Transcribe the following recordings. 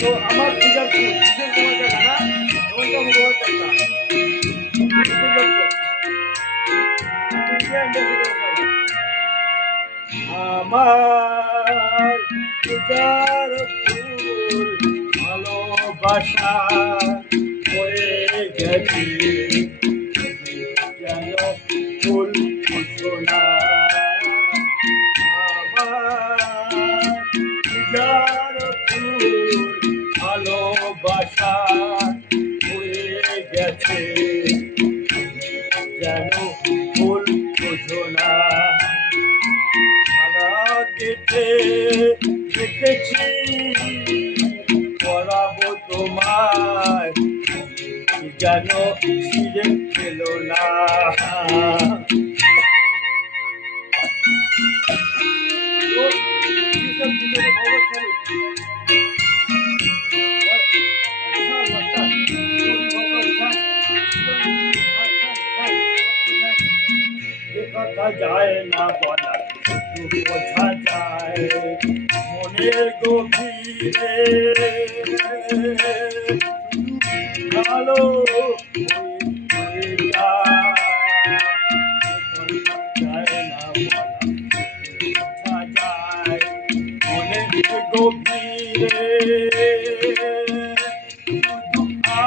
তো আমার পূজার ফুল কিশোর কুমার का गाना हेमंत मुखोपाध्याय का बिल्कुल लोग इंडिया इंडस्ट्री আমার পূজার ফুল ভালোবাসা হয়ে গেছে যেন ফুল বুঝো না আমার পূজার ফুল ভালোবাসা হয়ে গেছে যেন ফুল বুঝো না কেটে রেখেছি পড়াবো তোমায় যেন ছিঁড়ে ফেল না কথা যায় না বলা বোঝা যায় মনের গভীরে ভালো যায় না বলা বোঝা যায় মনের গভীরে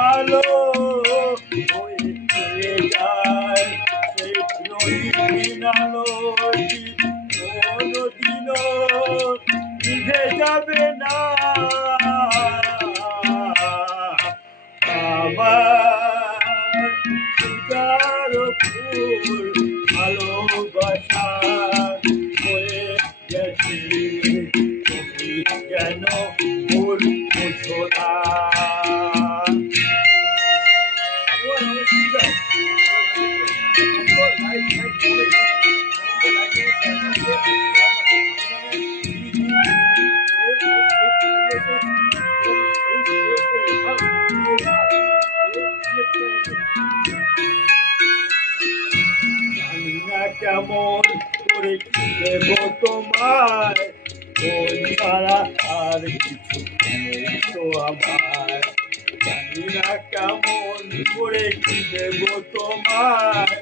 আলো হয়ে যায় সেই নদীর আলোটি কোনদিনও নিভে যাবে না আমার পূজার ফুল ভালোবাসা হয়ে গেছে তুমি যেন ভুল বুঝো না জানি না কেমন করে দেব তোমায় ওই ছাড়া আর কিছু নেই তো আমার জানি না কেমন করে দেব তোমায়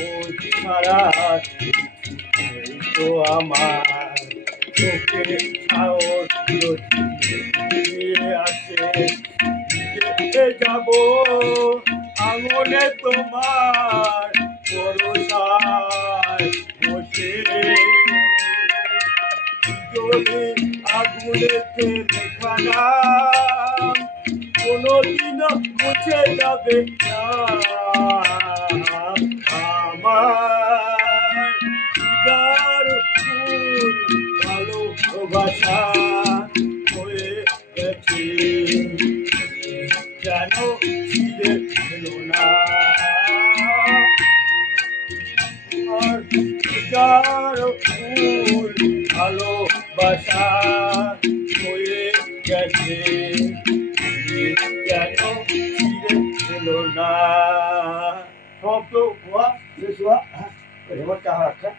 ওই ছাড়া আর কিছু নেই তো আমার চোখে সাহস দিয়ে আসে যেতে যাব আঙুলে তোমার ভরসায় বসে যদি আগুনেতে লেখা নাম কোনোদিনও মুছে যাবে না আমার পূজার ফুল ভালোবাসা হয়ে গেছে যেন ছিঁড়ে ফেলো না আর পূজার ফুল ভালোবাসা হয়ে গেছে যেন ছিঁড়ে ফেলো না সব তো हुआ शेष हुआ हेमंत का रखा